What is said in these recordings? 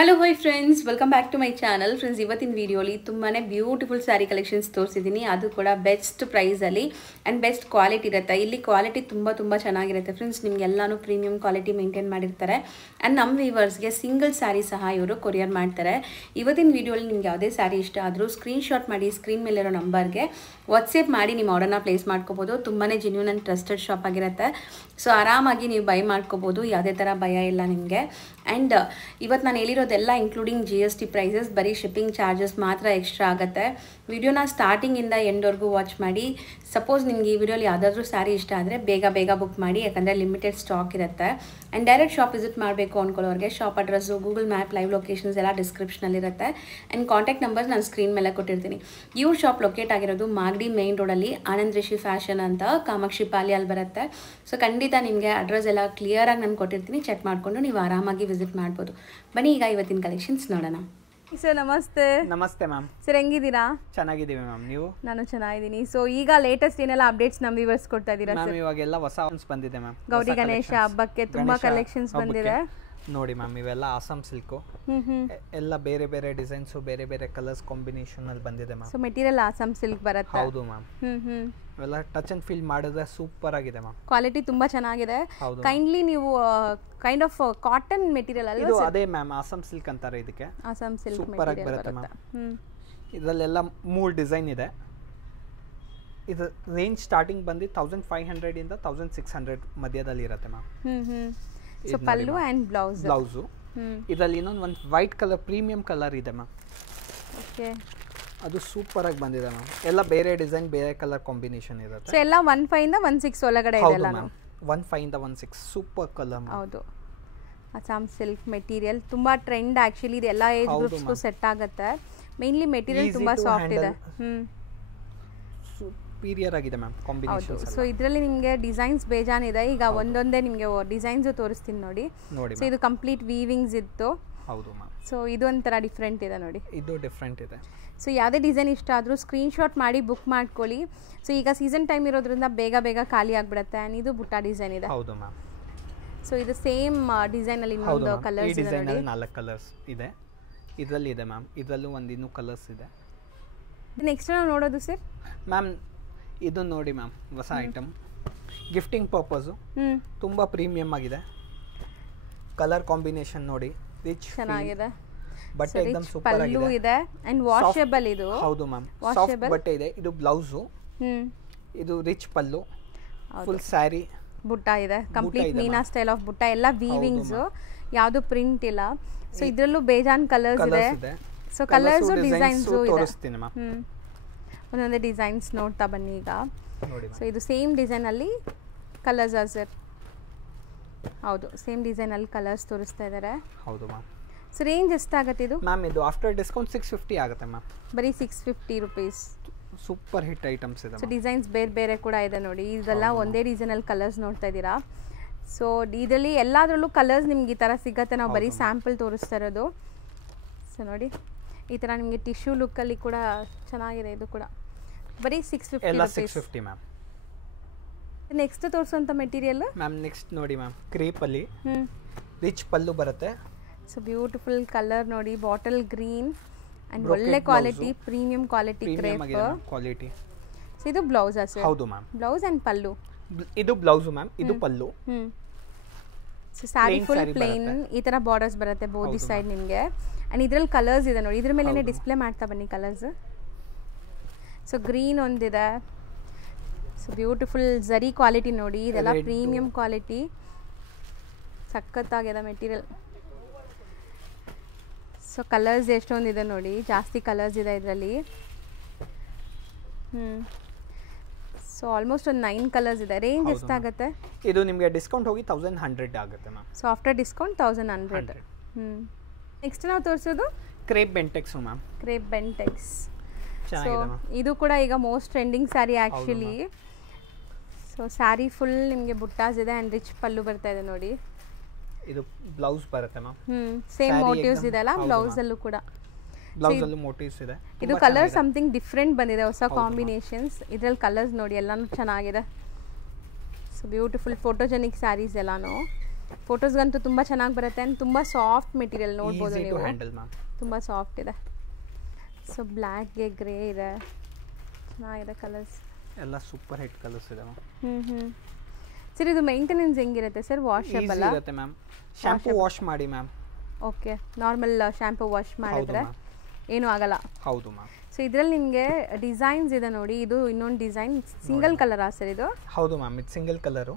Hello hi friends, welcome back to my channel. Friends, ಇವತ್ತಿನ ವಿಡಿಯೋಲಿ ತುಂಬಾ ಬ್ಯೂಟಿಫುಲ್ ಸ್ಯಾರಿ ಕಲೆಕ್ಷನ್ಸ್ ತೋರಿಸಿದ್ದೀನಿ. ಅದು ಕೂಡ ಬೆಸ್ಟ್ ಪ್ರೈಸಲ್ಲಿ ಆ್ಯಂಡ್ ಬೆಸ್ಟ್ ಕ್ವಾಲಿಟಿ ಇರುತ್ತೆ. ಇಲ್ಲಿ ಕ್ವಾಲಿಟಿ ತುಂಬ ಚೆನ್ನಾಗಿರುತ್ತೆ ಫ್ರೆಂಡ್ಸ್. ನಿಮಗೆಲ್ಲನೂ ಪ್ರೀಮಿಯಂ ಕ್ವಾಲಿಟಿ ಮೇಂಟೈನ್ ಮಾಡಿರ್ತಾರೆ. ಆ್ಯಂಡ್ ನಮ್ಮ ವ್ಯೂವರ್ಸ್ಗೆ ಸಿಂಗಲ್ ಸ್ಯಾರಿ ಸಹ ಇವರು ಕೊರಿಯರ್ ಮಾಡ್ತಾರೆ. ಇವತ್ತಿನ ವಿಡಿಯೋಲಿ ನಿಮ್ಗೆ ಯಾವುದೇ ಸ್ಯಾರಿ ಇಷ್ಟ ಆದರೂ ಸ್ಕ್ರೀನ್ಶಾಟ್ ಮಾಡಿ ಸ್ಕ್ರೀನ್ ಮೇಲಿರೋ ನಂಬರ್ಗೆ ವಾಟ್ಸಪ್ ಮಾಡಿ ನಿಮ್ಮ ಆರ್ಡರ್ನ ಪ್ಲೇಸ್ ಮಾಡ್ಕೋಬೋದು. ತುಂಬಾ ಜೆನ್ಯೂನ್ ಆ್ಯಂಡ್ ಟ್ರಸ್ಟೆಡ್ ಶಾಪ್ ಆಗಿರುತ್ತೆ. ಸೊ ಆರಾಮಾಗಿ ನೀವು ಬೈ ಮಾಡ್ಕೋಬೋದು, ಯಾವುದೇ ಥರ ಭಯ ಇಲ್ಲ ನಿಮಗೆ. ಆ್ಯಂಡ್ ಇವತ್ತು ನಾನು ಹೇಳಿರೋದೆಲ್ಲ ಇನ್ಕ್ಲೂಡಿಂಗ್ GST ಪ್ರೈಸಸ್, ಬರೀ ಶಿಪ್ಪಿಂಗ್ ಚಾರ್ಜಸ್ ಮಾತ್ರ ಎಕ್ಸ್ಟ್ರಾ ಆಗುತ್ತೆ. ವಿಡಿಯೋನ ಸ್ಟಾರ್ಟಿಂಗಿಂದ ಎಂಡ್ವರೆಗೂ ವಾಚ್ ಮಾಡಿ. ಸಪೋಸ್ ನಿಮಗೆ ಈ ವಿಡಿಯೋಲಿ ಯಾವುದಾದ್ರೂ ಸ್ಯಾರಿ ಇಷ್ಟ ಆದರೆ ಬೇಗ ಬುಕ್ ಮಾಡಿ, ಯಾಕಂದರೆ ಲಿಮಿಟೆಡ್ ಸ್ಟಾಕ್ ಇರುತ್ತೆ. ಆ್ಯಂಡ್ ಡೈರೆಕ್ಟ್ ಶಾಪ್ ವಿಸಿಟ್ ಮಾಡಬೇಕು ಅಂದ್ಕೊಳ್ಳೋರಿಗೆ shop address, Google map, live locations ಎಲ್ಲ ಡಿಸ್ಕ್ರಿಪ್ಷನಲ್ಲಿರುತ್ತೆ. ಆ್ಯಂಡ್ ಕಾಂಟ್ಯಾಕ್ಟ್ ನಂಬರ್ಸ್ ನಾನು ಸ್ಕ್ರೀನ್ ಮೇಲೆ ಕೊಟ್ಟಿರ್ತೀನಿ. ಇವ್ರ ಶಾಪ್ ಲೊಕೇಟ್ ಆಗಿರೋದು ಮಾಗಡಿ ಮೇನ್ ರೋಡಲ್ಲಿ ಆನಂದ್ ರಿಷಿ ಫ್ಯಾಷನ್ ಅಂತ ಕಾಮಾಕ್ಷಿ ಪಾಳ್ಯಲ್ಲಿ ಬರುತ್ತೆ. ಸೊ ಖಂಡಿತ ನಿಮಗೆ ಅಡ್ರೆಸ್ ಎಲ್ಲ ಕ್ಲಿಯರಾಗಿ ನಾನು ಕೊಟ್ಟಿರ್ತೀನಿ. ಚೆಕ್ ಮಾಡಿಕೊಂಡು ನೀವು ಆರಾಮಾಗಿ ವಿಸಿಟ್ ಮಾಡ್ಬೋದು. ಬನ್ನಿ ಈಗ ಇವತ್ತಿನ ಕಲೆಕ್ಷನ್ಸ್ ನೋಡೋಣ. ಸರ್ ನಮಸ್ತೆ. ನಮಸ್ತೆ ಮ್ಯಾಮ್. ಸರ್ ಹೆಂಗಿದ್ದೀರಾ? ಚೆನ್ನಾಗಿದ್ದೀವಿ ಮ್ಯಾಮ್, ನೀವು? ನಾನು ಚೆನ್ನಾಗಿದ್ದೀನಿ. ಸೊ ಈಗ ಲೇಟೆಸ್ಟ್ ಏನೆಲ್ಲ ಅಪ್ಡೇಟ್ಸ್ ನಮ್ಮ ವ್ಯೂವರ್ಸ್ ಕೊಡ್ತಾ ಇದ್ದೀರಾ ಮ್ಯಾಮ್? ಸರ್, ಇವಾಗೆಲ್ಲ ಹೊಸ ಬಂದಿದೆ ಮ್ಯಾಮ್. ಗೌರಿ ಗಣೇಶ ಹಬ್ಬಕ್ಕೆ ತುಂಬಾ ಕಲೆಕ್ಷನ್ಸ್ ಬಂದಿದೆ ನೋಡಿ ಮ್ಯಾಮ್. ಇವೆಲ್ಲ ಆಸಾಮ್ ಸಿಲ್ಕು, ಎಲ್ಲ ಬೇರೆ ಬೇರೆ ಡಿಸೈನ್ಸ್, ಬೇರೆ ಬೇರೆ ಕಲರ್ಸ್ ಕಾಂಬಿನೇಷನ್ ಅಲ್ಲಿ ಬಂದಿದೆ ma'am. So material Assam silk ಬರುತ್ತೆ. ಹೌದು ಮ್ಯಾಮ್. ಇವೆಲ್ಲ ಟಚ್ ಅಂಡ್ ಫೀಲ್ ಮಾಡಿದ್ರೆ ಸೂಪರ್ ಆಗಿದೆ ಮ್ಯಾಮ್. ಕ್ವಾಲಿಟಿ ತುಂಬಾ ಚೆನ್ನಾಗಿದೆ. ಕೈಂಡ್ಲಿ ನೀವು ಕೈಂಡ್ ಆಫ್ ಕಾಟನ್ ಮೆಟೀರಿಯಲ್ ಅಲ್ವಾ? ಇದು ಅದೇ ಮ್ಯಾಮ್, ಆಸಾಮ್ ಸಿಲ್ಕ್ ಅಂತಾರೆ ಇದಕ್ಕೆ. ಆಸಾಮ್ ಸಿಲ್ಕ್ ಸೂಪರ್ ಆಗಿ ಬರುತ್ತೆ ಮ್ಯಾಮ್. ಇದರಲ್ಲೆಲ್ಲ 3 ಡಿಸೈನ್ ಇದೆ. ಇದು ರೇಂಜ್ ಸ್ಟಾರ್ಟಿಂಗ್ ಬಂದು 1500 ಇಂದ 1600 ಮಧ್ಯದಲ್ಲಿ ಇರುತ್ತೆ ma'am. So pallu and blouse. ಇದರಲ್ಲಿ ಒಂದು ವೈಟ್ ಕಲರ್ ಪ್ರೀಮಿಯಂ ಕಲರ್ ಇದೆ ಮ್ಯಾಮ್. ಓಕೆ, ಅದು ಸೂಪರ್ ಆಗಿ ಬಂದಿದೆ ಮ್ಯಾಮ್. ಎಲ್ಲ ಬೇರೆ ಡಿಸೈನ್, ಬೇರೆ ಕಲರ್ ಕಾಂಬಿನೇಷನ್ ಇರುತ್ತೆ. ಸೊ ಎಲ್ಲ 15 ಇಂದ 16 ಒಳಗಡೆ ಇದೆ ಎಲ್ಲ ಮ್ಯಾಮ್. 15 ಇಂದ 16 ಸೂಪರ್ ಕಲರ್. ಹೌದು, ಅಸ್ಸಾಂ ಸಿಲ್ಕ್ ಮೆಟೀರಿಯಲ್ ತುಂಬಾ ಟ್ರೆಂಡ್ ಆಕ್ಚುಲಿ. ಇದು ಎಲ್ಲ ಏಜ್ ಗ್ರೂಪ್ಸ್ಗೂ ಸೆಟ್ ಆಗುತ್ತೆ. ಮೇನ್ಲಿ ಮೆಟೀರಿಯಲ್ ತುಂಬಾ ಸಾಫ್ಟ್ ಇದೆ. ಸುಪೀರಿಯರ್ ಆಗಿದೆ ಮ್ಯಾಮ್ ಕಾಂಬಿನೇಷನ್. ಸೊ ಇದರಲ್ಲಿ ನಿಮಗೆ ಡಿಸೈನ್ಸ್ ಬೇಜಾನಿದೆ. ಈಗ ಒಂದೊಂದೇ ನಿಮಗೆ ಡಿಸೈನ್ಸ್ ತೋರಿಸ್ತೀನಿ ನೋಡಿ. ಸೊ ಇದು ಕಂಪ್ಲೀಟ್ ವೀವಿಂಗ್ಸ್ ಇತ್ತು. ಹೌದು ಮ್ಯಾಮ್. ಸೊ ಇದು ಒಂಥರ ಡಿಫ್ರೆಂಟ್ ಇದೆ ನೋಡಿ. ಇದು ಡಿಫ್ರೆಂಟ್ ಇದೆ. ಸೊ ಯಾವುದೇ ಡಿಸೈನ್ ಇಷ್ಟ ಆದರೂ ಸ್ಕ್ರೀನ್ಶಾಟ್ ಮಾಡಿ ಬುಕ್ ಮಾಡ್ಕೊಳ್ಳಿ. ಸೊ ಈಗ ಸೀಸನ್ ಟೈಮ್ ಇರೋದ್ರಿಂದ ಬೇಗ ಖಾಲಿ ಆಗಿಬಿಡುತ್ತೆ. ಆ್ಯಂಡ್ ಇದು ಬುಟ್ಟ ಡಿಸೈನ್ ಇದೆ. ಹೌದು ಮ್ಯಾಮ್. ಸೊ ಇದು ಸೇಮ್ ಡಿಸೈನಲ್ಲಿ ಇನ್ನೊಂದು ಕಲರ್ಸ್ ಇದೆ ನೋಡಿ. 4 ಕಲರ್ಸ್ ಇದೆ ಇದರಲ್ಲಿ ಇದೆ ಮ್ಯಾಮ್. ಇದರಲ್ಲೂ ಒಂದು ಇನ್ನೂ ಕಲರ್ಸ್ ಇದೆ. ನೆಕ್ಸ್ಟ್ ನಾವು ನೋಡೋದು ಸರ್ ಮ್ಯಾಮ್, ಇದು ನೋಡಿ ಮ್ಯಾಮ್, ಹೊಸ ಐಟಮ್, ಗಿಫ್ಟಿಂಗ್ ಪರ್ಪಸು. ತುಂಬ ಪ್ರೀಮಿಯಮ್ ಆಗಿದೆ. ಕಲರ್ ಕಾಂಬಿನೇಷನ್ ನೋಡಿ, ರಿಚ್ ಚೆನ್ನಾಗಿದೆ. ಬಟ್ಟೆ ಏಕದಮ್ ಸೂಪರ್ ಆಗಿದೆ. ಇದೆ ಅಂಡ್ ವಾಷೇಬಲ್ ಇದು. ಹೌದು ಮ್ಯಾಮ್, ಸಾಫ್ಟ್ ಬಟ್ಟೆ ಇದೆ. ಇದು ಬ್ಲೌಸು, ಇದು ರಿಚ್ ಪಲ್ಲು, ಫುಲ್ ಸ್ಯಾರಿ, ಬುಟ್ಟ ಇದೆ. ಕಂಪ್ಲೀಟ್ ಮೀನಾ ಸ್ಟೈಲ್ ಆಫ್ ಬುಟ್ಟ, ಎಲ್ಲ ವೀವಿಂಗ್ಸ್, ಯಾವುದು ಪ್ರಿಂಟ್ ಇಲ್ಲ. ಸೊ ಇದರಲ್ಲೂ ಬೇಜಾನ್ ಕಲರ್ಸ್ ಇದೆ. ಸೊ ಕಲರ್ಸ್ ಡಿಸೈನ್ಸ್ ತೋರಿಸ್ತೀನಿ ಮ್ಯಾಮ್. ಒಂದೊಂದೇ ಡಿಸೈನ್ಸ್ ನೋಡ್ತಾ ಬನ್ನಿ ಈಗ. ಸೊ ಇದು ಸೇಮ್ ಡಿಸೈನ್ ಅಲ್ಲಿ ಕಲರ್ಸ್ ಸರ್. ಹೌದು, ಸೇಮ್ ಡಿಸೈನ್ ಅಲ್ಲಿ ಕಲರ್ಸ್ ತೋರಿಸ್ತಾ ಇದ್ದಾರೆ. ಹೌದು ಮ್ಯಾಮ್. ಸೊ ರೇಂಜ್ ಎಷ್ಟಾಗುತ್ತೆ ಇದು ಮ್ಯಾಮ್? ಇದು ಆಫ್ಟರ್ ಡಿಸ್ಕೌಂಟ್ 650 ಆಗುತ್ತೆ ಮ್ಯಾಮ್. ಬರೀ 650 ರುಪೀಸ್. ಸೂಪರ್ ಹಿಟ್ ಐಟಮ್ಸ್ ಇದೆ. ಸೊ ಡಿಸೈನ್ಸ್ ಬೇರೆ ಕೂಡ ಇದೆ ನೋಡಿ. ಇದೆಲ್ಲ ಒಂದೇ ಡಿಸೈನಲ್ಲಿ ಕಲರ್ಸ್ ನೋಡ್ತಾ ಇದ್ದೀರಾ. ಸೊ ಇದರಲ್ಲಿ ಎಲ್ಲದರಲ್ಲೂ ಕಲರ್ಸ್ ನಿಮ್ಗೆ ಈ ಥರ ಸಿಗುತ್ತೆ. ನಾವು ಬರೀ ಸ್ಯಾಂಪಲ್ ತೋರಿಸ್ತಾ ಇರೋದು. ಸೊ ನೋಡಿ, ಈ ಥರ ನಿಮಗೆ ಟಿಶ್ಯೂ ಲುಕ್ಕಲ್ಲಿ ಕೂಡ ಚೆನ್ನಾಗಿದೆ. ಇದು ಕೂಡ ಬರೀ 650 ಮ್ಯಾಮ್. ನೆಕ್ಸ್ಟ್ ತೋರಿಸುವಂಥ ಮೆಟೀರಿಯಲ್ ಮ್ಯಾಮ್, ನೆಕ್ಸ್ಟ್ ನೋಡಿ ಮ್ಯಾಮ್, ಕ್ರೇಪಲ್ಲಿ ರಿಚ್ ಪಲ್ಲು ಬರುತ್ತೆ. ಸೊ ಬ್ಯೂಟಿಫುಲ್ ಕಲರ್ ನೋಡಿ, ಬಾಟಲ್ ಗ್ರೀನ್ ಅಂಡ್ ಒಳ್ಳೆ quality, premium quality crepe quality. So ಇದು ಬ್ಲೌಸ್ ಸರ್? ಹೌದು ಮ್ಯಾಮ್. Blouse and pallu. ಇದು ಬ್ಲೌಸು ಮ್ಯಾಮ್, ಇದು pallu. So sari full plain ಈ ಥರ ಬಾರ್ಡರ್ಸ್ ಬರುತ್ತೆ ಬೋತ್ ದಿ ಸೈಡ್ ನಿಮಗೆ. ಆ್ಯಂಡ್ ಇದರಲ್ಲಿ ಕಲರ್ಸ್ ಇದೆ ನೋಡಿ. ಇದ್ರ ಮೇಲೆ ಡಿಸ್ಪ್ಲೇ ಮಾಡ್ತಾ ಬನ್ನಿ ಕಲರ್ಸ್. ಸೊ ಗ್ರೀನ್ ಒಂದಿದೆ. ಸೊ ಬ್ಯೂಟಿಫುಲ್ ಝರಿ ಕ್ವಾಲಿಟಿ ನೋಡಿ. ಇದೆಲ್ಲ ಪ್ರೀಮಿಯಂ ಕ್ವಾಲಿಟಿ, ಸಖತ್ತಾಗಿದೆ ಮೆಟೀರಿಯಲ್. ಸೊ ಕಲರ್ಸ್ ಎಷ್ಟೊಂದಿದೆ ನೋಡಿ, ಜಾಸ್ತಿ ಕಲರ್ಸ್ ಇದೆ ಇದರಲ್ಲಿ. ಸೊ ಆಲ್ಮೋಸ್ಟ್ ಒಂದು 9 ಕಲರ್ಸ್ ಇದೆ. ರೇಂಜ್ ಎಷ್ಟಾಗುತ್ತೆ ಇದು? ನಿಮಗೆ ಡಿಸ್ಕೌಂಟ್ ಹೋಗಿ 1100 ಆಗುತ್ತೆ ma'am. So after discount 1100. Next ನಾವು ತೋರಿಸೋದು crepe Bentex ma'am. Crepe Bentex. So ಇದು ಕೂಡ ಈಗ most trending sari actually. So sari full ನಿಮಗೆ ಬುಟ್ಟಾಸ್ ಇದೆ ಆ್ಯಂಡ್ ರಿಚ್ ಪಲ್ಲು ಬರ್ತಾ ಇದೆ ನೋಡಿ. ಇದು ಬ್ಲೌಸ್ ಬರುತ್ತೆ ಮ್ಯಾಮ್. ಸೇಮ್ ಮೋಟಿವ್ಸ್ ಇದೆ ಅಲ್ಲ ಬ್ಲೌಸ್ ಅಲ್ಲೂ ಕೂಡ. ಬ್ಲೌಸ್ ಅಲ್ಲೂ ಮೋಟಿವ್ಸ್ ಇದೆ. ಇದು ಕಲರ್ ಸಮಥಿಂಗ್ ಡಿಫ್ರೆಂಟ್ ಬಂದಿದೆ, ಹೊಸ ಕಾಂಬಿನೇಷನ್ಸ್. ಇದರಲ್ಲಿ ಕಲರ್ಸ್ ನೋಡಿ ಎಲ್ಲಾನು ಚೆನ್ನಾಗಿದೆ. ಸೊ ಬ್ಯೂಟಿಫುಲ್ ಫೋಟೋಜೆನಿಕ್ ಸ್ಯಾರೀಸ್ ಎಲ್ಲಾನು. ಫೋಟೋಸ್ಗಂತೂ ತುಂಬ ಚೆನ್ನಾಗಿ ಬರುತ್ತೆ ಆ್ಯಂಡ್ ತುಂಬ ಸಾಫ್ಟ್ ಮೆಟೀರಿಯಲ್ ನೋಡ್ಬೋದು ಈಸಿ ಟು ನೀವು, ಹ್ಯಾಂಡಲ್ ಮ್ಯಾಮ್. ತುಂಬ ಸಾಫ್ಟ್ ಇದೆ. ಸೊ ಬ್ಲ್ಯಾಕ್ಗೆ ಗ್ರೇ ಇದೆ, ಚೆನ್ನಾಗಿದೆ ಕಲರ್ಸ್ ಎಲ್ಲ ಸೂಪರ್ ಹಿಟ್ ಕಲರ್ಸ್ ಇದೆ ಮ್ಯಾಮ್. ಸರ್ ಇದು ಮೇಂಟೆನೆನ್ಸ್ ಹೆಂಗಿರುತ್ತೆ ಸರ್? ವಾಷಬಲ್ ಇರುತ್ತೆ ಮ್ಯಾಮ್. ಶಾಂಪೂ ವಾಶ್ ಮಾಡಿ ma'am. Okay, normal shampoo wash ಮಾಡಿದ್ರೆ ಏನೂ ಆಗಲ್ಲ. ಹೌದು ಮ್ಯಾಮ್. ಸೊ ಇದರಲ್ಲಿ ನಿಮಗೆ ಡಿಸೈನ್ಸ್ ಇದೆ ನೋಡಿ, ಇದು ಇನ್ನೊಂದು ಡಿಸೈನ್ ಸಿಂಗಲ್ ಕಲರಾ ಸರ್ ಇದು? ಹೌದು ಮ್ಯಾಮ್, ಇದು ಸಿಂಗಲ್ ಕಲರು.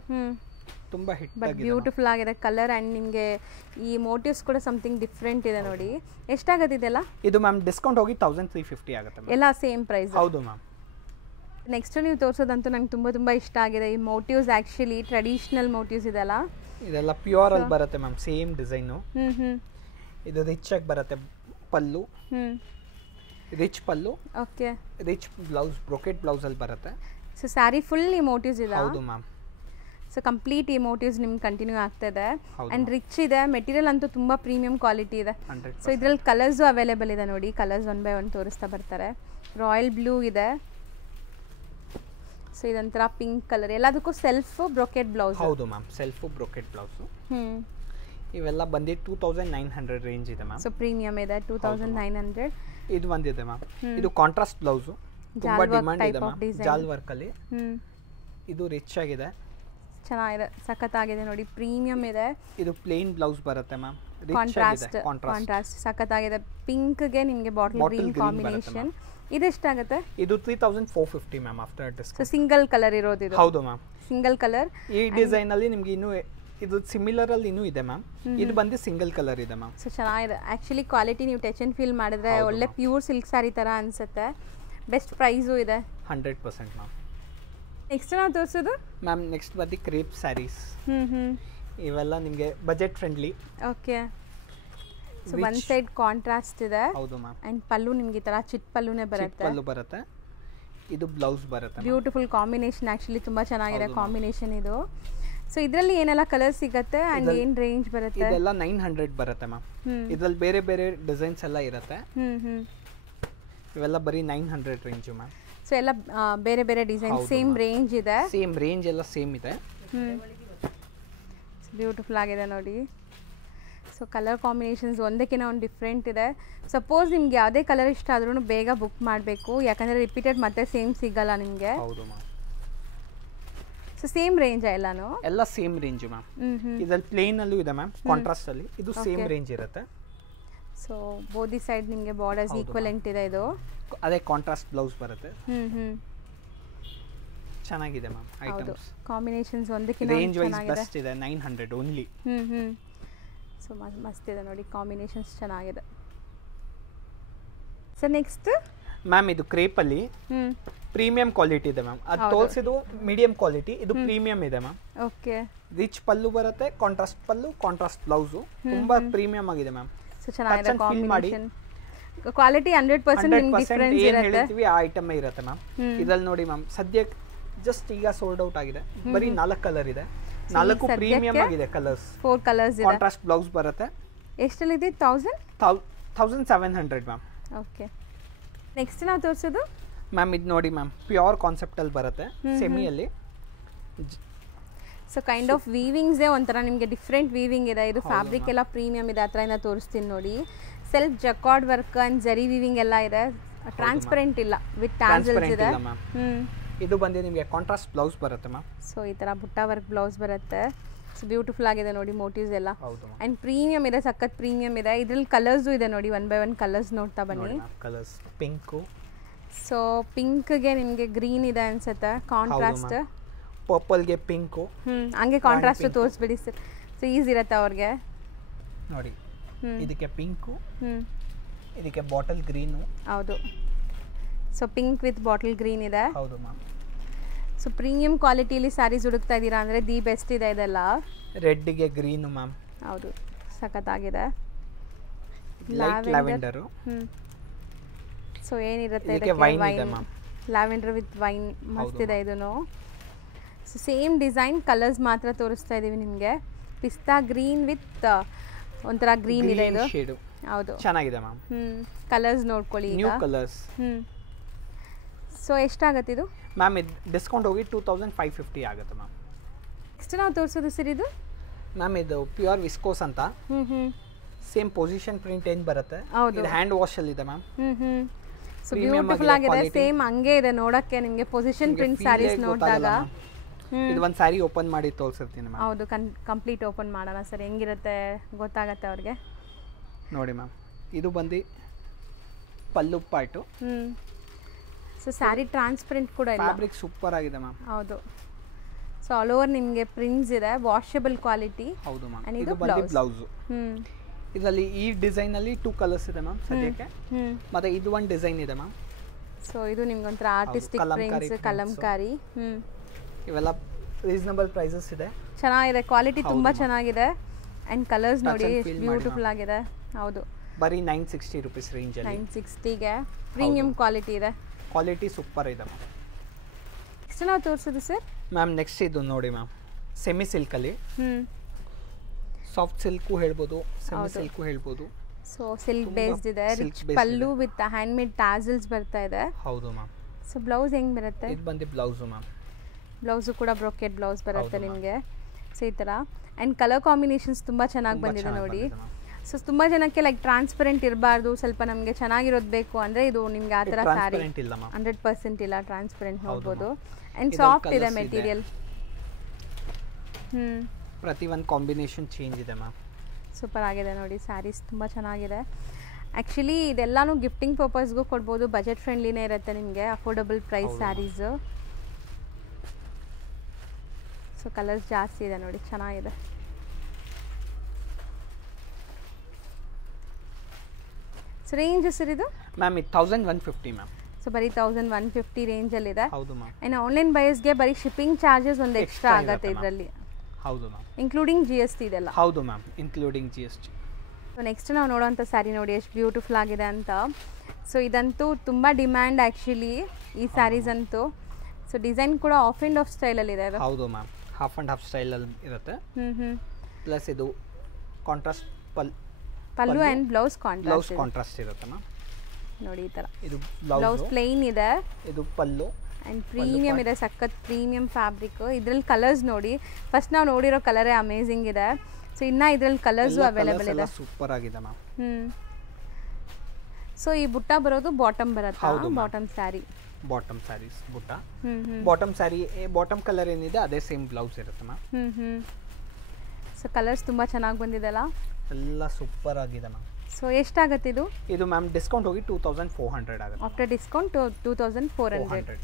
ತುಂಬ ಹಿಟ್ ಬಟ್ ಆಗಿದೆ. ಬ್ಯೂಟಿಫುಲ್ ಆಗಿದೆ ಕಲರ್ ಆ್ಯಂಡ್ ನಿಮಗೆ ಈ ಮೋಟಿವ್ಸ್ ಕೂಡ ಸಮಥಿಂಗ್ ಡಿಫ್ರೆಂಟ್ ಇದೆ ನೋಡಿ. ಎಷ್ಟಾಗುತ್ತೆ ಇದೆಲ್ಲ? ಇದು ಮ್ಯಾಮ್ ಡಿಸ್ಕೌಂಟ್ ಹೋಗಿ 1350 ಆಗುತ್ತೆ ಮ್ಯಾಮ್. ಎಲ್ಲ ಸೇಮ್ ಪ್ರೈಸ್? ಹೌದು ಮ್ಯಾಮ್. ನೆಕ್ಸ್ಟ್ ನೀವು ತೋರಿಸೋದಂತೂ ನಂಗೆ ತುಂಬ ಇಷ್ಟ ಆಗಿದೆ. ಈ ಮೋಟಿವ್ಸ್ ಆ್ಯಕ್ಚುಲಿ ಟ್ರೆಡಿಷ್ನಲ್ ಮೋಟಿವ್ಸ್ ಇದೆಲ್ಲ, ಇದೆಲ್ಲ ಪ್ಯೂರ್ ಅಲ್ಲಿ ಬರುತ್ತೆ ಮ್ಯಾಮ್, ಸೇಮ್ ಡಿಸೈನು. ಹ್ಞೂ ಇದು ರಿಚ್ ಆಗಿ ಬರುತ್ತೆ pallu, rich pallu, okay, rich blouse, brocade blouse ಅಲ್ಲಿ ಬರುತ್ತೆ. ಸೊ ಸ್ಯಾರಿ ಫುಲ್ ಈ ಮೋಟಿವ್ಸ್ ಇದೆ? ಹೌದು ಮ್ಯಾಮ್. ಸೊ ಕಂಪ್ಲೀಟ್ ಈ ಮೋಟಿವ್ಸ್ ನಿಮ್ಗೆ ಕಂಟಿನ್ಯೂ ಆಗ್ತಾಯಿದೆ ಹೌದು ಆ್ಯಂಡ್ ರಿಚ್ ಇದೆ. ಮೆಟೀರಿಯಲ್ ಅಂತೂ ತುಂಬ ಪ್ರೀಮಿಯಂ ಕ್ವಾಲಿಟಿ ಇದೆ. 100%. ಸೊ ಇದರಲ್ಲಿ ಕಲರ್ಸು ಅವೈಲೇಬಲ್ ಇದೆ ನೋಡಿ, ಕಲರ್ಸ್ ಒನ್ ಬೈ ಒನ್ ತೋರಿಸ್ತಾ ಬರ್ತಾರೆ. ರಾಯಲ್ ಬ್ಲೂ ಇದೆ, ಸೊ ಇದೊಂಥರ ಪಿಂಕ್ ಕಲರ್, ಎಲ್ಲದಕ್ಕೂ ಸೆಲ್ಫ್ ಬ್ರೊಕೆಟ್ ಬ್ಲೌಸ್. ಹೌದು ಮ್ಯಾಮ್, ಸೆಲ್ಫು ಬ್ರೊಕೆಟ್ ಬ್ಲೌಸು. ಇವೆಲ್ಲ ಬಂದು 2900 ರೇಂಜ್ ಇದೆ ಮ್ಯಾಮ್. ಸೊ ಪ್ರೀಮಿಯಂ ಇದೆ 2900. ಇದು ಬಂದಿದೆ ಮ್ಯಾಮ್, ಇದು ಕಾಂಟ್ರಾಸ್ಟ್ ಬ್ಲೌಸು, ತುಂಬಾ ಡಿಮಾಂಡ್ ಇದೆ ಮ್ಯಾಮ್, ಜಾಲ್ ವರ್ಕ್ ಅಲ್ಲಿ. ಇದು ರಿಚ್ ಆಗಿದೆ, ಚೆನ್ನಾಗಿದೆ, ಸಖತ್ತಾಗಿದೆ ನೋಡಿ, ಪ್ರೀಮಿಯಂ ಇದೆ. ಇದು ಪ್ಲೇನ್ ಬ್ಲೌಸ್ ಬರುತ್ತೆ ಮ್ಯಾಮ್, ಕಾಂಟ್ರಾಸ್ಟ್ ಸಖತ್ತಾಗಿದೆ. ಪಿಂಕ್ಗೆ ನಿಮಗೆ ಬಾಟಲ್ ಗ್ರೀನ್ ಕಾಂಬಿನೇಷನ್. ಇದೆಷ್ಟಾಗುತ್ತೆ? ಇದು 3450 ma'am after discount. So single colour ಇರೋದು ಇದು? ಹೌದು ಮ್ಯಾಮ್, ಸಿಂಗಲ್ ಕಲರ್. ಈ ಡಿಸೈನ್ ಅಲ್ಲಿ ನಿಮ್ಗೆ ಇನ್ನೂ ಇದು ಸಿಮಿಲರ್ ಅಲ್ಲಿ ಇನ್ನೂ ಇದೆ ಮ್ಯಾಮ್. ಇದು ಬಂದು ಸಿಂಗಲ್ ಕಲರ್ ಇದೆ ಮ್ಯಾಮ್. ಸೊ ಚೆನ್ನಾಗಿದೆ ಆ್ಯಕ್ಚುಲಿ ಕ್ವಾಲಿಟಿ, ನೀವು ಟಚ್ ಆ್ಯಂಡ್ ಫೀಲ್ ಮಾಡಿದ್ರೆ ಒಳ್ಳೆ ಪ್ಯೂರ್ ಸಿಲ್ಕ್ ಸ್ಯಾರಿ ಥರ ಅನಿಸುತ್ತೆ. ಬೆಸ್ಟ್ ಪ್ರೈಸು ಇದೆ 100% ಮ್ಯಾಮ್. ನೆಕ್ಸ್ಟ್ ನಾವು ತೋರಿಸೋದು ಮ್ಯಾಮ್ ನೆಕ್ಸ್ಟ್ ಬಂದು ಕ್ರೇಪ್ ಸ್ಯಾರೀಸ್. ಇವೆಲ್ಲ ನಿಮಗೆ budget friendly. Okay, so one side contrast ಇದೆ. ಹೌದು ಮ್ಯಾಮ್. ಆ್ಯಂಡ್ ಪಲ್ಲು ನಿಮ್ಗೆ ಈ ಥರ ಚಿಟ್ ಪಲ್ಲುನೇ ಬರುತ್ತೆ. ಪಲ್ಲು ಬರುತ್ತೆ, ಇದು ಬ್ಲೌಸ್ ಬರುತ್ತೆ. ಬ್ಯೂಟಿಫುಲ್ ಕಾಂಬಿನೇಷನ್, ಆ್ಯಕ್ಚುಲಿ ತುಂಬ ಚೆನ್ನಾಗಿದೆ ಕಾಂಬಿನೇಷನ್ ಇದು. ಸೊ ಇದರಲ್ಲಿ ಏನೆಲ್ಲ ಕಲರ್ ಸಿಗುತ್ತೆ ಆ್ಯಂಡ್ ಏನು ರೇಂಜ್ ಬರುತ್ತೆ? ಇದೆಲ್ಲ 900 ಬರುತ್ತೆ ಮ್ಯಾಮ್. ಇದರಲ್ಲಿ ಬೇರೆ ಬೇರೆ ಡಿಸೈನ್ಸ್ ಎಲ್ಲ ಇರುತ್ತೆ. ಇವೆಲ್ಲ ಬರೀ 900 ರೇಂಜು ಮ್ಯಾಮ್. ಸೊ ಎಲ್ಲ ಬೇರೆ ಬೇರೆ ಡಿಸೈನ್, ಸೇಮ್ ರೇಂಜ್ ಇದೆ? ಸೇಮ್ ರೇಂಜ್ ಎಲ್ಲ ಸೇಮ್ ಇದೆ. ಬ್ಯೂಟಿಫುಲ್ ಆಗಿದೆ ನೋಡಿ. ಸೊ ಕಲರ್ ಕಾಂಬಿನೇಷನ್ಸ್ ಒಂದಕ್ಕಿಂತ ಒಂದು ಡಿಫ್ರೆಂಟ್ ಇದೆ. ಸಪೋಸ್ ನಿಮ್ಗೆ ಯಾವುದೇ ಕಲರ್ ಇಷ್ಟ ಆದ್ರೂ ಬೇಗ ಬುಕ್ ಮಾಡಬೇಕು, ಯಾಕಂದರೆ ರಿಪೀಟೆಡ್ ಮತ್ತೆ ಸೇಮ್ ಸಿಗಲ್ಲ ನಿಮಗೆ. ಹೌದು ಮ್ಯಾಮ್. ಸೊ ಸೇಮ್ ರೇಂಜ್ ಎಲ್ಲಾನು? ಎಲ್ಲ ಸೇಮ್ ರೇಂಜ್ ಮ್ಯಾಮ್. ಇದರಲ್ಲಿ ಪ್ಲೇನ್ ಅಲ್ಲೂ ಇದೆ ಮ್ಯಾಮ್, ಕಾಂಟ್ರಾಸ್ಟ್ ಅಲ್ಲಿ ಇದು ಸೇಮ್ ರೇಂಜ್ ಇರುತ್ತೆ. ಸೊ ಬೋದಿ ಸೈಡ್ ನಿಮಗೆ ಬಾರ್ಡರ್ಸ್ ಈಕ್ವಲೆಂಟ್ ಇದೆ. ಇದು ಅದೇ ಕಾಂಟ್ರಾಸ್ಟ್ ಬ್ಲೌಸ್ ಬರುತ್ತೆ. ಚೆನ್ನಾಗಿದೆ ಮ್ಯಾಮ್ ಐಟಮ್ಸ್. ಕಾಂಬಿನೇಷನ್ಸ್ ಒಂದಕ್ಕಿಂತ ರೇಂಜ್ ವೈಸ್ ಬೆಸ್ಟ್ ಇದೆ, 900 ಓನ್ಲಿ. ಸೊ ಮಸ್ತ್ ಇದೆ ನೋಡಿ, ಕಾಂಬಿನೇಷನ್ಸ್ ಚೆನ್ನಾಗಿದೆ. ಸೊ ನೆಕ್ಸ್ಟ್ ಮ್ಯಾಮ್ ಇದು ಕ್ರೇಪ್ ಅಲ್ಲಿ ಪ್ರೀಮಿಯಂ ಕ್ವಾಲಿಟಿ ಇದೆ ಮ್ಯಾಮ್. ಅದು ತೋರಿಸಿದ್ದು ಮೀಡಿಯಂ ಕ್ವಾಲಿಟಿ, ಇದು ಪ್ರೀಮಿಯಂ ಇದೆ ಮ್ಯಾಮ್. ಓಕೆ, ರಿಚ್ ಪಲ್ಲು ಬರುತ್ತೆ, ಕಾಂಟ್ರಾಸ್ಟ್ ಪಲ್ಲು, ಕಾಂಟ್ರಾಸ್ಟ್ ಬ್ಲೌಸು, ತುಂಬಾ ಪ್ರೀಮಿಯಂ ಆಗಿದೆ ಮ್ಯಾಮ್. ಸೊ ಚೆನ್ನಾಗಿದೆ ಕಾಂಬಿನೇಷನ್, ಕ್ವಾಲಿಟಿ 100% ನಿಮಗೆ ಡಿಫರೆನ್ಸ್ ಏನು ಇರುತ್ತೆ. ಹೇಳ್ತೀವಿ ಆ ಐಟಮ್ ಇರುತ್ತೆ ಮ್ಯಾಮ್. ಇದರಲ್ಲಿ ನೋಡಿ ಮ್ಯಾಮ್, ಸದ್ಯಕ್ಕೆ ಜಸ್ಟ್ ಈಗ ಸೋಲ್ಡ್ ಔಟ್ ಆಗಿದೆ, ಬರೀ 4 ಕಲರ್ ಇದೆ, 4 ಪ್ರೀಮಿಯಂ ಆಗಿದೆ ಕಲರ್ಸ್. 4 ಕಲರ್ಸ್ ಇದೆ. ಕಾಂಟ್ರಾಸ್ಟ್ ಬ್ಲೌಸ್ ಬರುತ್ತೆ. ಎಷ್ಟಲ್ಲಿ ಇದೆ? 1700 ಮ್ಯಾಮ್. ಓಕೆ, ನೆಕ್ಸ್ಟ್ ನಾವು ತೋರಿಸೋದು ಮ್ಯಾಮ್ ಇದು ನೋಡಿ ಮ್ಯಾಮ್, ಪ್ಯೂರ್ ಕಾನ್ಸೆಪ್ಟ್ ಅಲ್ಲಿ ಬರುತ್ತೆ, ಸೆಮಿಯಲ್ಲಿ. ಸೊ ಕೈಂಡ್ ಆಫ್ ವೀವಿಂಗ್ಸೇ ಒಂಥರ ನಿಮಗೆ ಡಿಫ್ರೆಂಟ್ ವೀವಿಂಗ್ ಇದೆ. ಇದು ಫ್ಯಾಬ್ರಿಕ್ ಎಲ್ಲ ಪ್ರೀಮಿಯಂ ಇದೆ, ಹತ್ರದಿಂದ ತೋರಿಸ್ತೀನಿ ನೋಡಿ. ಸೆಲ್ಫ್ ಜಕಾರ್ಡ್ ವರ್ಕ್ ಅಂಡ್ ಜರಿ ವೀವಿಂಗ್ ಎಲ್ಲ ಇದೆ, ಟ್ರಾನ್ಸ್ಪರೆಂಟ್ ಇಲ್ಲ, ವಿತ್ ಟ್ಯಾಸಲ್ಸ್ ಇದೆ. ಇದು ಬಂದು ನಿಮಗೆ ಕಾಂಟ್ರಾಸ್ಟ್ ಬ್ಲೌಸ್ ಬರುತ್ತೆ ಮ್ಯಾಮ್. ಸೊ ಈ ಥರ ಬುಟ್ಟ ವರ್ಕ್ ಬ್ಲೌಸ್ ಬರುತ್ತೆ. ಸೊ ಬ್ಯೂಟಿಫುಲ್ ಆಗಿದೆ ನೋಡಿ ಮೋಟಿವ್ಸ್ ಎಲ್ಲ. ಹೌದು ಆ್ಯಂಡ್ ಪ್ರೀಮಿಯಂ ಇದೆ, ಸಖತ್ ಪ್ರೀಮಿಯಂ ಇದೆ. ಇದ್ರಲ್ಲಿ ಕಲರ್ಸು ಇದೆ ನೋಡಿ, 1 by 1 ಕಲರ್ಸ್ ನೋಡ್ತಾ ಬನ್ನಿ. ಕಲರ್ಸ್ ಪಿಂಕು, ಸೊ ಪಿಂಕ್ಗೆ ನಿಮಗೆ ಗ್ರೀನ್ ಇದೆ ಅನ್ಸುತ್ತೆ, ಕಾಂಟ್ರಾಸ್ಟ್. ಪರ್ಪಲ್ಗೆ ಪಿಂಕು, ಹಂಗೆ ಕಾಂಟ್ರಾಸ್ಟ್ ತೋರಿಸ್ಬಿಡಿ ಸರ್, ಸೊ ಈಸಿ ಇರುತ್ತೆ ಅವ್ರಿಗೆ ನೋಡಿ. ಇದಕ್ಕೆ ಪಿಂಕು, ಇದಕ್ಕೆ ಬಾಟಲ್ ಗ್ರೀನು. ಹೌದು, so pink with bottle green ಇದೆ. ಹೌದು ಮ್ಯಾಮ್. ಸೊ ಪ್ರೀಮಿಯಂ ಕ್ವಾಲಿಟಿಲಿ ಸ್ಯಾರೀಸ್ ಹುಡುಕ್ತಾ ಇದ್ದೀರಾ ಅಂದರೆ ದಿ ಬೆಸ್ಟ್ ಇದೆ ಇದೆಲ್ಲ. ರೆಡ್ಗೆ ಗ್ರೀನು ಮ್ಯಾಮ್. ಹೌದು, ಸಖತ್ತಾಗಿದೆ. ಲ್ಯಾವೆಂಡರು. ಸೊ ಏನಿರುತ್ತೆ ಇದಕ್ಕೆ ವೈನ್ ಇದೆ ಮ್ಯಾಮ್. ಲ್ಯಾವೆಂಡರ್ ವಿತ್ ವೈನ್ ಮಸ್ತ್ ಇದೆ ಇದನ್ನು. ಸೊ ಸೇಮ್ ಡಿಸೈನ್, ಕಲರ್ಸ್ ಮಾತ್ರ ತೋರಿಸ್ತಾ ಇದ್ದೀವಿ ನಿಮಗೆ. ಪಿಸ್ತಾ ಗ್ರೀನ್ ವಿತ್ ಒಂಥರ ಗ್ರೀನ್ ಇದೆ ಇದು. ಶೇಡು. ಹೌದು, ಚೆನ್ನಾಗಿದೆ ಮ್ಯಾಮ್. ಕಲರ್ಸ್ ನೋಡ್ಕೊಳ್ಳಿ ಈಗ. New colours. ಸೊ ಎಷ್ಟಾಗುತ್ತೆ ಇದು ಮ್ಯಾಮ್? ಇದು ಡಿಸ್ಕೌಂಟ್ ಹೋಗಿ 2550 ಆಗುತ್ತೆ ಮ್ಯಾಮ್. ನೆಕ್ಸ್ಟ್ ನಾವು ತೋರಿಸೋದು ಸರ್ ಇದು ಮ್ಯಾಮ್ ಇದು ಪ್ಯೂರ್ ವಿಸ್ಕೋಸ್ ಅಂತ ಹ್ಞೂ ಸೇಮ್ ಪೊಸಿಷನ್ ಪ್ರಿಂಟ್ ಏನು ಬರುತ್ತೆ ಹೌದು. ಇದು ಹ್ಯಾಂಡ್ ವಾಶಲ್ಲಿ ಇದೆ ಮ್ಯಾಮ್. ಹ್ಞೂ ಸೊ Premium ಬ್ಯೂಟಿಫುಲ್ ಆಗಿದೆ ಆಗಿದೆ, quality. ಸೇಮ್ ಹಂಗೆ ಇದೆ ನೋಡೋಕ್ಕೆ ನಿಮಗೆ ಪೊಸಿಷನ್ ಪ್ರಿಂಟ್ ಸ್ಯಾರೀಸ್ ನೋಡಿದಾಗ. ಇದು ಒಂದು ಸ್ಯಾರಿ ಓಪನ್ ಮಾಡಿ ತೋರಿಸಿರ್ತೀನಿ ಮ್ಯಾಮ್. ಹೌದು, ಕಂಪ್ಲೀಟ್ ಓಪನ್ ಮಾಡೋಣ ಸರ್, ಹೆಂಗಿರುತ್ತೆ ಗೊತ್ತಾಗತ್ತೆ ಅವ್ರಿಗೆ. ನೋಡಿ ಮ್ಯಾಮ್, ಇದು ಬಂದು ಪಲ್ಲು ಪಾರ್ಟು. ಸೊ ಸ್ಯಾರಿ ಟ್ರಾನ್ಸ್ಪರೆಂಟ್ ಕೂಡ ಇಲ್ಲ. ಫ್ಯಾಬ್ರಿಕ್ ಸೂಪರ್ ಆಗಿದೆ ಮ್ಯಾಮ್. ಹೌದು. ಸೊ ಆಲ್ ಓವರ್ ನಿಮಗೆ ಪ್ರಿಂಟ್ಸ್ ಇದೆ, ವಾಷಬಲ್ ಕ್ವಾಲಿಟಿ. ಹೌದು ಮ್ಯಾಮ್. And ಇದು ಇದು ಬಂದು blouse. ಬ್ಲೌಸು. ಇದರಲ್ಲಿ ಈ ಡಿಸೈನ್ ಅಲ್ಲಿ 2 ಕಲರ್ಸ್ ಇದೆ ಮ್ಯಾಮ್ ಸದ್ಯಕ್ಕೆ. ಮತ್ತೆ ಇದು ಒಂದು ಡಿಸೈನ್ ಇದೆ ಮ್ಯಾಮ್. ಸೊ ಇದು ನಿಮ್ಗೆ ಒಂಥರ ಆರ್ಟಿಸ್ಟಿಕ್ ಕಲಂಕಾರಿ ಪ್ರಿಂಟ್ಸ್, ಕಲಂಕಾರಿ. ಇವೆಲ್ಲ ರೀಸನಬಲ್ ಪ್ರೈಸಸ್ ಇದೆ. ಚೆನ್ನಾಗಿದೆ, ಕ್ವಾಲಿಟಿ ತುಂಬಾ ಚೆನ್ನಾಗಿದೆ. ಅಂಡ್ ಕಲರ್ಸ್ ನೋಡಿ and ಎಷ್ಟು feel ಬ್ಯೂಟಿಫುಲ್ ಆಗಿದೆ. ಹೌದು, ಬರೀ 960 ರುಪೀಸ್ ರೇಂಜ್ ಅಲ್ಲಿ 960ಗೆ ಪ್ರೀಮಿಯಂ ಕ್ವಾಲಿಟಿ ಇದೆ. ಕ್ವಾಲಿಟಿ ಸೂಪರ್ ಇದೆ ಮ್ಯಾಮ್. ನೆಕ್ಸ್ಟ್ ನಾವು ತೋರಿಸೋದು ಸರ್ ಮ್ಯಾಮ್ ನೆಕ್ಸ್ಟ್ ಇದು ನೋಡಿ ಮ್ಯಾಮ್, ಸೆಮಿ ಸಿಲ್ಕಲ್ಲಿ. ಸಾಫ್ಟ್ ಸಿಲ್ಕು ಹೇಳ್ಬೋದು, ಸೆಮಿ ಸಿಲ್ಕು ಹೇಳ್ಬೋದು. ಸೊ ಸಿಲ್ಕ್ ಬೇಸ್ಡ್ ಇದೆ, rich pallu with hand made tassels ಬರ್ತಾ ಇದೆ. ಹೌದು ಮ್ಯಾಮ್. ಸೊ ಬ್ಲೌಸ್ ಹೆಂಗ್ ಬರುತ್ತೆ? ಇದು ಬಂದು ಬ್ಲೌಸು ಮ್ಯಾಮ್. ಬ್ಲೌಸು ಕೂಡ ಬ್ರೊಕೆಟ್ ಬ್ಲೌಸ್ ಬರುತ್ತೆ ನಿಮಗೆ. ಸೊ ಈ ಥರ ಆ್ಯಂಡ್ ಕಲರ್ ಕಾಂಬಿನೇಷನ್ಸ್ ತುಂಬ ಚೆನ್ನಾಗಿ ಬಂದಿದೆ ನೋಡಿ. ಸೊ ತುಂಬ ಜನಕ್ಕೆ ಲೈಕ್ ಟ್ರಾನ್ಸ್ಪರೆಂಟ್ ಇರಬಾರ್ದು, ಸ್ವಲ್ಪ ನಮಗೆ ಚೆನ್ನಾಗಿರೋದು ಬೇಕು ಅಂದರೆ ಇದು ನಿಮಗೆ ಆ ಥರ ಸ್ಯಾರಿ 100% ಇಲ್ಲ, ಟ್ರಾನ್ಸ್ಪರೆಂಟ್ ನೋಡ್ಬೋದು. ಆ್ಯಂಡ್ ಸಾಫ್ಟ್ ಇದೆ ಮೆಟೀರಿಯಲ್. ಪ್ರತಿ ಒಂದು ಕಾಂಬಿನೇಷನ್ ಚೇಂಜ್ ಇದೆ ಮ್ಯಾಮ್. ಸೂಪರ್ ಆಗಿದೆ ನೋಡಿ, ಸ್ಯಾರೀಸ್ ತುಂಬ ಚೆನ್ನಾಗಿದೆ. ಆ್ಯಕ್ಚುಲಿ ಇದೆಲ್ಲನೂ ಗಿಫ್ಟಿಂಗ್ ಪರ್ಪಸ್ಗೂ ಕೊಡ್ಬೋದು, ಬಜೆಟ್ ಫ್ರೆಂಡ್ಲಿನೇ ಇರುತ್ತೆ ನಿಮಗೆ, affordable price saris. So colours ಜಾಸ್ತಿ ಇದೆ ನೋಡಿ, ಚೆನ್ನಾಗಿದೆ. ಸೊ ರೇಂಜ್ ಸರ್ ಇದು ಮ್ಯಾಮ್ ಇದು 1150 ಮ್ಯಾಮ್. ಸೊ ಬರೀ 1150 ರೇಂಜಲ್ಲಿದೆ. ಹೌದು ಮ್ಯಾಮ್. ಆ್ಯಂಡ್ ಆನ್ಲೈನ್ ಬೈಸ್ಗೆ ಬರೀ ಶಿಪ್ಪಿಂಗ್ ಚಾರ್ಜಸ್ ಒಂದು ಎಕ್ಸ್ಟ್ರಾ ಆಗುತ್ತೆ ಇದರಲ್ಲಿ. ಹೌದು ಮ್ಯಾಮ್. ಇನ್ಕ್ಲೂಡಿಂಗ್ GST ಇದೆಲ್ಲ. ಹೌದು ma'am, including GST. So next ನಾವು ನೋಡೋವಂಥ ಸ್ಯಾರಿ ನೋಡಿ ಎಷ್ಟು ಬ್ಯೂಟಿಫುಲ್ ಆಗಿದೆ ಅಂತ. ಸೊ ಇದಂತೂ ತುಂಬ ಡಿಮ್ಯಾಂಡ್ ಆ್ಯಕ್ಚುಲಿ ಈ ಸ್ಯಾರೀಸ್ ಅಂತೂ. ಸೊ ಡಿಸೈನ್ ಕೂಡ ಆಫ್ ಆ್ಯಂಡ್ ಆಫ್ ಸ್ಟೈಲಲ್ಲಿದೆ ಅದು. ಹೌದು ಮ್ಯಾಮ್, ಹಾಫ್ ಆ್ಯಂಡ್ ಹಾಫ್ ಸ್ಟೈಲಲ್ಲಿ ಇರುತ್ತೆ. ಪ್ಲಸ್ ಇದು contrast pallu and blouse blouse contrast ಇರುತ್ತೆ ಮ್ಯಾಮ್. ನೋಡಿ ಈ ಥರ ಇದು ಬ್ಲೌಸ್ ಪ್ಲೇನ್ ಇದೆ. ಇದು ಪಲ್ಲು ಆ್ಯಂಡ್ ಪ್ರೀಮಿಯಮ್ ಇದೆ, ಸಖತ್ ಪ್ರೀಮಿಯಂ ಫ್ಯಾಬ್ರಿಕ್. ಇದ್ರಲ್ಲಿ ಕಲರ್ಸ್ ನೋಡಿ, ಫಸ್ಟ್ ನಾವು ನೋಡಿರೋ ಕಲರೇ ಅಮೇಝಿಂಗ್ ಇದೆ. ಸೊ ಇನ್ನು ಇದ್ರಲ್ಲಿ ಕಲರ್ಸು ಅವೈಲೇಬಲ್ ಇದೆ. ಸೂಪರ್ ಆಗಿದೆ ಮ್ಯಾಮ್. ಸೊ ಈ ಬುಟ್ಟ ಬರೋದು ಬಾಟಮ್ ಬರುತ್ತೆ, ಬಾಟಮ್ ಸ್ಯಾರಿ. ಬಾಟಮ್ ಸ್ಯಾರೀಸ್ ಬುಟ್ಟ. ಬಾಟಮ್ ಸ್ಯಾರಿ ಬಾಟಮ್ ಕಲರ್ ಏನಿದೆ ಅದೇ ಸೇಮ್ ಬ್ಲೌಸ್ ಇರುತ್ತೆ ಮ್ಯಾಮ್. ಸೊ ಕಲರ್ಸ್ ತುಂಬ ಚೆನ್ನಾಗಿ ಬಂದಿದೆಲ್ಲ, ಎಲ್ಲ ಸೂಪರ್ ಆಗಿದೆ ಮ್ಯಾಮ್. ಸೊ ಎಷ್ಟಾಗುತ್ತೆ ಇದು? ಇದು ಮ್ಯಾಮ್ ಡಿಸ್ಕೌಂಟ್ ಹೋಗಿ 2400 ಆಗುತ್ತೆ. After discount 2400.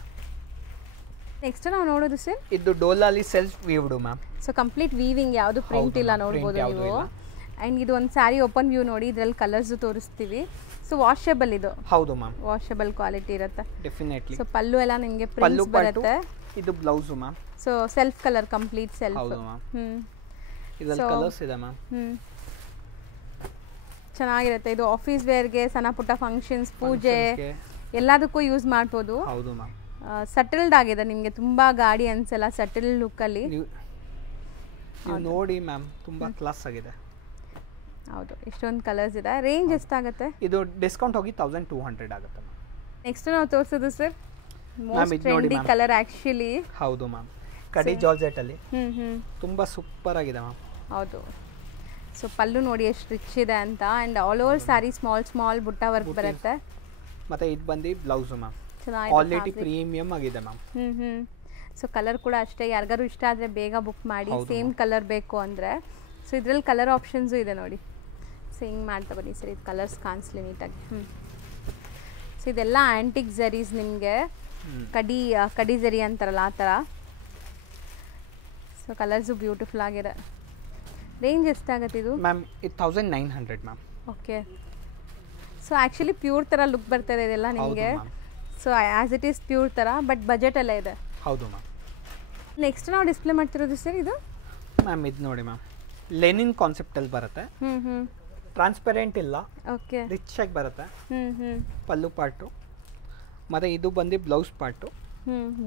ನೆಕ್ಸ್ಟ್ ನಾವು ನೋಡೋದು ಸರ್, ಇದು ಡೋಲಾಲಿ self weaved ma'am. So complete weaving, ಯಾವುದು ಪ್ರಿಂಟ್ ಇಲ್ಲ ನೋಡ್ಬೋದು ನೀವು. ಆ್ಯಂಡ್ ಇದು ಒಂದು ಸ್ಯಾರಿ ಓಪನ್ ವ್ಯೂ ನೋಡಿ, ಇದರಲ್ಲಿ ಕಲರ್ಸು ತೋರಿಸ್ತೀವಿ. ಸೊ ವಾಷಬಲ್ ಇದು. ಹೌದು ಮ್ಯಾಮ್, ವಾಷಬಲ್ ಕ್ವಾಲಿಟಿ ಇರುತ್ತೆ ಡೆಫಿನೆಟ್ಲಿ. ಸೊ ಪಲ್ಲು ಎಲ್ಲ ನಿಮಗೆ ಪ್ರಿಂಟ್ಸ್ ಬರುತ್ತೆ. ಇದು blouse ma'am. So self colour, complete self. ಹೌದು ಮ್ಯಾಮ್. ಇದರಲ್ಲಿ ಕಲರ್ಸ್ ಇದೆ ಮ್ಯಾಮ್. ಚೆನ್ನಾಗಿರುತ್ತೆ ಇದು. ಆಫೀಸ್ ವೇರ್ಗೆ, ಸಣ್ಣ ಪುಟ್ಟ ಫಂಕ್ಷನ್ಸ್, ಪೂಜೆ ಎಲ್ಲದಕ್ಕೂ ಯೂಸ್ ಮಾಡ್ಬೋದು. ಹೌದು ಮ್ಯಾಮ್. ಸಟಲ್ಡ್ ಆಗಿದೆ ನಿಮಗೆ, ತುಂಬ ಗಾಡಿ ಅನ್ಸಲ್ಲ, ಸಟಲ್ ಲುಕ್ಕಲ್ಲಿ. ನೀವು ನೋಡಿ ಮ್ಯಾಮ್, ತುಂಬ ಕ್ಲಾಸ್ ಆಗಿದೆ. ಹೌದು, ಇಷ್ಟೊಂದು ಕಲರ್ಸ್ ಇದೆ. ರೇಂಜ್ ಎಷ್ಟಾಗುತ್ತೆ? ಇದು ಡಿಸ್ಕೌಂಟ್ ಹೋಗಿ 1200 ಆಗುತ್ತೆ ಮ್ಯಾಮ್. ನೆಕ್ಸ್ಟ್ ನಾವು ತೋರಿಸೋದು sir, most trendy colour actually. ಹೌದು ಮ್ಯಾಮ್, ಕಡಿ ಜಾರ್ಜೆಟ್ ಅಲ್ಲಿ ತುಂಬ ಸೂಪರ್ ಆಗಿದೆ ಮ್ಯಾಮ್. ಹೌದು. ಸೊ ಪಲ್ಲು ನೋಡಿ ಎಷ್ಟು ರಿಚ್ ಇದೆ ಅಂತ. And all over sari small ಬುಟ್ಟ ವರ್ಕ್ ಬರುತ್ತೆ. ಮತ್ತೆ ಇದು ಬಂದು ಬ್ಲೌಸು ಮ್ಯಾಮ್. ಚೆನ್ನಾಗಿದೆ, ಕ್ವಾಲಿಟಿ ಪ್ರೀಮಿಯಂ ಆಗಿದೆ ಮ್ಯಾಮ್. ಸೊ ಕಲರ್ ಕೂಡ ಅಷ್ಟೇ, ಯಾರಿಗಾರು ಇಷ್ಟ ಆದರೆ ಬೇಗ ಬುಕ್ ಮಾಡಿ, ಸೇಮ್ ಕಲರ್ ಬೇಕು ಅಂದರೆ. ಸೊ ಇದರಲ್ಲಿ ಕಲರ್ ಆಪ್ಷನ್ಸು ಇದೆ ನೋಡಿ. ಸೊ ಹಿಂಗೆ ಮಾಡ್ತಾ ಬನ್ನಿ ಸರ್, ಇದು ಕಲರ್ಸ್ ಕಾಣಿಸ್ಲಿ ನೀಟಾಗಿ. ಸೊ ಇದೆಲ್ಲ ಆ್ಯಂಟಿಕ್ ಝರೀಸ್ ನಿಮಗೆ, ಕಡಿ ಝರಿ ಅಂತಾರಲ್ಲ ಆ ಥರ. ಸೊ ಕಲರ್ಸು ಬ್ಯೂಟಿಫುಲ್ ಆಗಿದೆ. ರೇಂಜ್ ಎಷ್ಟಾಗುತ್ತೆ ಇದು? ಮ್ಯಾಮ್ ಇದು 1900 ma'am. Okay. So actually pure ಥರ ಲುಕ್ ಬರ್ತಾಯಿದೆ ಇದೆಲ್ಲ ನಿಮಗೆ. So as it is pure ಥರ, ಬಟ್ ಬಜೆಟಲ್ಲೇ ಇದೆ. ಹೌದು ಮ್ಯಾಮ್. ನೆಕ್ಸ್ಟ್ ನಾವು ಡಿಸ್ಪ್ಲೇ ಮಾಡ್ತಿರೋದು ಸರ್ ಇದು ಮ್ಯಾಮ್, ಇದು ನೋಡಿ ಮ್ಯಾಮ್, ಲೆನಿನ್ ಕಾನ್ಸೆಪ್ಟಲ್ಲಿ ಬರುತ್ತೆ. ಟ್ರಾನ್ಸ್ಪರೆಂಟ್ ಇಲ್ಲ, ಓಕೆ, ರಿಚ್ ಆಗಿ ಬರುತ್ತೆ. ಪಲ್ಲು ಪಾರ್ಟು, ಮತ್ತು ಇದು ಬಂದು ಬ್ಲೌಸ್ ಪಾರ್ಟು.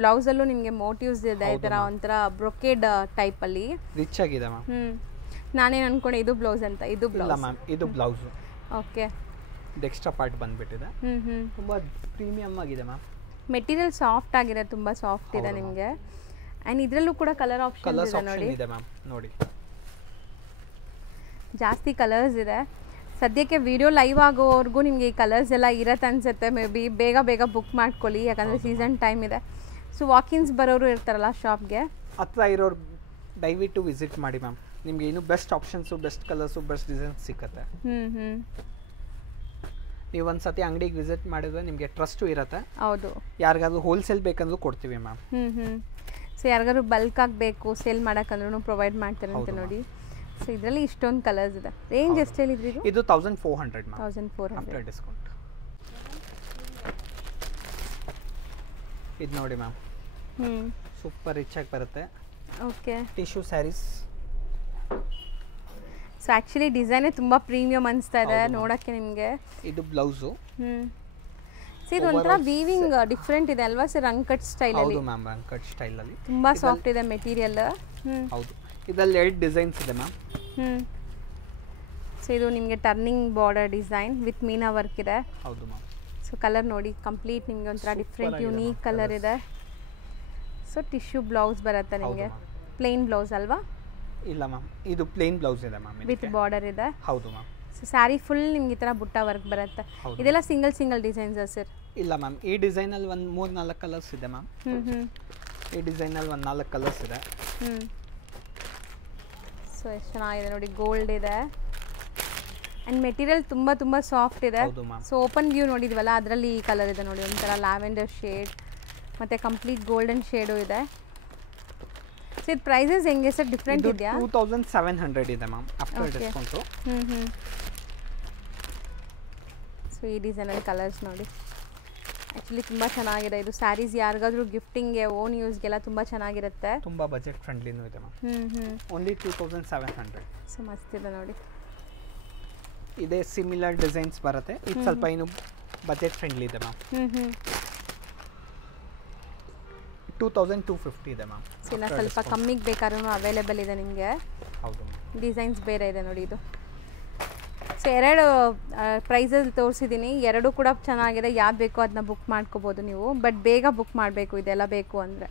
ಬ್ಲೌಸಲ್ಲೂ ನಿಮಗೆ ಮೋಟಿವ್ಸ್ ಇದೆ, ಈ ಥರ ಒಂಥರ ಬ್ರೊಕೇಡ್ ಟೈಪಲ್ಲಿ ರಿಚ್ ಆಗಿದೆ ಮ್ಯಾಮ್. ನಾನೇನು ಅನ್ಕೊಂಡೆ ಇದು ಬ್ಲೌಸ್ ಅಂತ. ಇದು ಇಲ್ಲ ಬ್ಲೌಸ್ ಮ್ಯಾಮ್, ಇದು ಬ್ಲೌಸು. ಓಕೆ. ಇದು ಎಕ್ಸ್ಟ್ರಾ ಪಾರ್ಟ್ ಬಂದುಬಿಟ್ಟಿದೆ. ತುಂಬ ಪ್ರೀಮಿಯಮ್ ಆಗಿದೆ ಮ್ಯಾಮ್. ಮೆಟೀರಿಯಲ್ ಸಾಫ್ಟ್ ಆಗಿದೆ, ತುಂಬ ಸಾಫ್ಟ್ ಇದೆ ನಿಮಗೆ. ಆ್ಯಂಡ್ ಇದರಲ್ಲೂ ಕೂಡ ಕಲರ್ ಆಪ್ಷನ್ ಇದೆ ನೋಡಿ. ಇದೆ ಮ್ಯಾಮ್, ನೋಡಿ. ಜಾಸ್ತಿ ಕಲರ್ಸ್ ಇದೆ. ಸದ್ಯಕ್ಕೆ ವಿಡಿಯೋ ಲೈವ್ ಆಗೋವರೆಗೂ ನಿಮಗೆ ಈ ಕಲರ್ಸ್ ಎಲ್ಲ ಇರತ್ತೆ ಅನಿಸುತ್ತೆ. ಮೇ ಬಿ ಬೇಗ ಬುಕ್ ಮಾಡ್ಕೊಳ್ಳಿ, ಯಾಕಂದರೆ ಸೀಸನ್ ಟೈಮ್ ಇದೆ. ಸೊ ವಾಕಿನ್ಸ್ ಬರೋರು ಇರ್ತಾರಲ್ಲ ಶಾಪ್ಗೆ, ಹತ್ರ ಇರೋರು ದಯವಿಟ್ಟು ವಿಸಿಟ್ ಮಾಡಿ ಮ್ಯಾಮ್. ನಿಮಗೆ ಇನ್ನೂ best options, best colours, best designs ಸಿಕ್ಕತ್ತೆ. ನೀವು ಒಂದು ಸತಿ ಅಂಗಡಿಗೆ ವಿಸಿಟ್ ಮಾಡಿದ್ರೆ ನಿಮಗೆ ಟ್ರಸ್ಟು ಇರುತ್ತೆ. ಹೌದು, ಯಾರಿಗಾದ್ರೂ ಹೋಲ್ಸೇಲ್ ಬೇಕಂದ್ರೂ ಕೊಡ್ತೀವಿ ಮ್ಯಾಮ್. ಸೊ ಯಾರಿಗಾದ್ರು ಬಲ್ಕ್ ಆಗಬೇಕು ಸೇಲ್ ಮಾಡೋಕ್ಕಂದ್ರೂ ಪ್ರೊವೈಡ್ ಮಾಡ್ತಾರೆ ಅಂತ ನೋಡಿ. ಸೊ ಇದರಲ್ಲಿ ಇಷ್ಟೊಂದು ಕಲರ್ಸ್ ಇದೆ. ರೇಂಜ್ ಎಷ್ಟು ಹೇಳಿದ್ರಿ ಇದು? ಇದು 1400 ಮ್ಯಾಮ್, 1400 ಆಫ್ಟರ್ ಡಿಸ್ಕೌಂಟ್. ಇದು ನೋಡಿ ಮ್ಯಾಮ್, ಸೂಪರ್ ರಿಚ್ ಆಗಿ ಬರುತ್ತೆ. Okay, tissue saris. So actually ಡಿಸೈನೇ ತುಂಬ ಪ್ರೀಮಿಯಮ್ ಅನಿಸ್ತಾ ಇದೆ ನೋಡೋಕ್ಕೆ ನಿಮಗೆ. ಇದು ಬ್ಲೌಸು. ಸೊ ಇದು ಒಂಥರ ವೀವಿಂಗ್ ಡಿಫ್ರೆಂಟ್ ಇದೆ ಅಲ್ವಾ ಸರ್? ರಂಕಟ್ ಸ್ಟೈಲಲ್ಲಿ. ಹೌದು ಮ್ಯಾಮ್, ರಂಕಟ್ ಸ್ಟೈಲಲ್ಲಿ ತುಂಬ ಸಾಫ್ಟ್ ಇದೆ ಮೆಟೀರಿಯಲ್. ಹೌದು, ಇದರಲ್ಲಿ 2 ಡಿಸೈನ್ಸ್ ಇದೆ ಮ್ಯಾಮ್. ಸೊ ಇದು ನಿಮಗೆ turning border design with Meena work ಇದೆ. ಹೌದು ಮ್ಯಾಮ್. ಸೊ ಕಲರ್ ನೋಡಿ, ಕಂಪ್ಲೀಟ್ ನಿಮಗೆ ಒಂಥರ ಡಿಫ್ರೆಂಟ್ ಯುನೀಕ್ ಕಲರ್ ಇದೆ. ಸೊ ಟಿಶ್ಯೂ ಬ್ಲೌಸ್ ಬರುತ್ತೆ ನಿಮಗೆ, ಪ್ಲೇನ್ ಬ್ಲೌಸ್ ಅಲ್ವಾ? ಇಲ್ಲ ಮ್ಯಾಮ್, ಇದು ಪ್ಲೇನ್ ಬ್ಲೌಸ್ ಇದೆ ಮ್ಯಾಮ್, ವಿತ್ ಬಾರ್ಡರ್ ಇದೆ. ಹೌದು ಮ್ಯಾಮ್. ಸೊ ಸ್ಯಾರಿ ಫುಲ್ ನಿಮ್ಗೆ ಈ ಥರ ಬುಟ್ಟ ವರ್ಕ್ ಬರುತ್ತೆ. ಇದೆಲ್ಲ ಸಿಂಗಲ್ ಡಿಸೈನ್ಸಾ ಸರ್? ಇಲ್ಲ ಮ್ಯಾಮ್, ಈ ಡಿಸೈನಲ್ಲಿ ಒಂದು 3-4 ಕಲರ್ಸ್ ಇದೆ ಮ್ಯಾಮ್. ಈ ಡಿಸೈನಲ್ಲಿ ಒಂದು 4 ಕಲರ್ಸ್ ಇದೆ. ಸೊ ಎಷ್ಟು ಚೆನ್ನಾಗಿದೆ ನೋಡಿ, ಗೋಲ್ಡ್ ಇದೆ ಆ್ಯಂಡ್ ಮೆಟೀರಿಯಲ್ ತುಂಬ ಸಾಫ್ಟ್ ಇದೆ. ಹೌದು ಮ್ಯಾಮ್. ಸೊ ಓಪನ್ ವ್ಯೂ ನೋಡಿದ್ವಲ್ಲ, ಅದರಲ್ಲಿ ಈ ಕಲರ್ ಇದೆ ನೋಡಿ, ಒಂಥರ ಲ್ಯಾವೆಂಡರ್ ಶೇಡ್ ಮತ್ತು ಕಂಪ್ಲೀಟ್ ಗೋಲ್ಡನ್ ಶೇಡು ಇದೆ. ಸೊ ಇದು ಪ್ರೈಸಸ್ ಹೆಂಗೆ ಸರ್? ಡಿಫ್ರೆಂಟ್ ಇದೆಯಾ? 2700 ಇದೆ ಮ್ಯಾಮ್, ಆಫ್ಟರ್ ಡಿಸ್ಕೌಂಟು. ಸೊ ಈ ಡಿಸೈನಲ್ಲಿ ಕಲರ್ಸ್ ನೋಡಿ, ಆ್ಯಕ್ಚುಲಿ ತುಂಬ ಚೆನ್ನಾಗಿದೆ. ಇದು ಸ್ಯಾರೀಸ್ ಯಾರಿಗಾದ್ರೂ ಗಿಫ್ಟಿಂಗ್ಗೆ, ಓನ್ ಯೂಸ್ಗೆಲ್ಲ ತುಂಬ ಚೆನ್ನಾಗಿರುತ್ತೆ. ತುಂಬ ಬಜೆಟ್ ಫ್ರೆಂಡ್ಲಿನೂ ಇದೆ ಮ್ಯಾಮ್. ಓನ್ಲಿ 2700. ಸೊ ಮಸ್ತಿದೆ ನೋಡಿ. ಇದೇ ಸಿಮಿಲರ್ ಡಿಸೈನ್ಸ್ ಬರುತ್ತೆ. ಇದು ಸ್ವಲ್ಪ ಇನ್ನು ಬಜೆಟ್ ಫ್ರೆಂಡ್ಲಿ ಇದೆ ಮ್ಯಾಮ್. 2250 ಇದೆ ಮ್ಯಾಮ್. ಇನ್ನು ಸ್ವಲ್ಪ ಕಮ್ಮಿಗೆ ಬೇಕಾದ್ರೂ ಅವೈಲೇಬಲ್ ಇದೆ ನಿಮಗೆ. ಹೌದು, ಡಿಸೈನ್ಸ್ ಬೇರೆ ಇದೆ ನೋಡಿ ಇದು. ಸೊ 2 ಪ್ರೈಸಲ್ಲಿ ತೋರಿಸಿದ್ದೀನಿ, 2 ಕೂಡ ಚೆನ್ನಾಗಿದೆ. ಯಾವ್ದು ಬೇಕೋ ಅದನ್ನ ಬುಕ್ ಮಾಡ್ಕೋಬೋದು ನೀವು, ಬಟ್ ಬೇಗ ಬುಕ್ ಮಾಡಬೇಕು ಇದೆಲ್ಲ ಬೇಕು ಅಂದರೆ.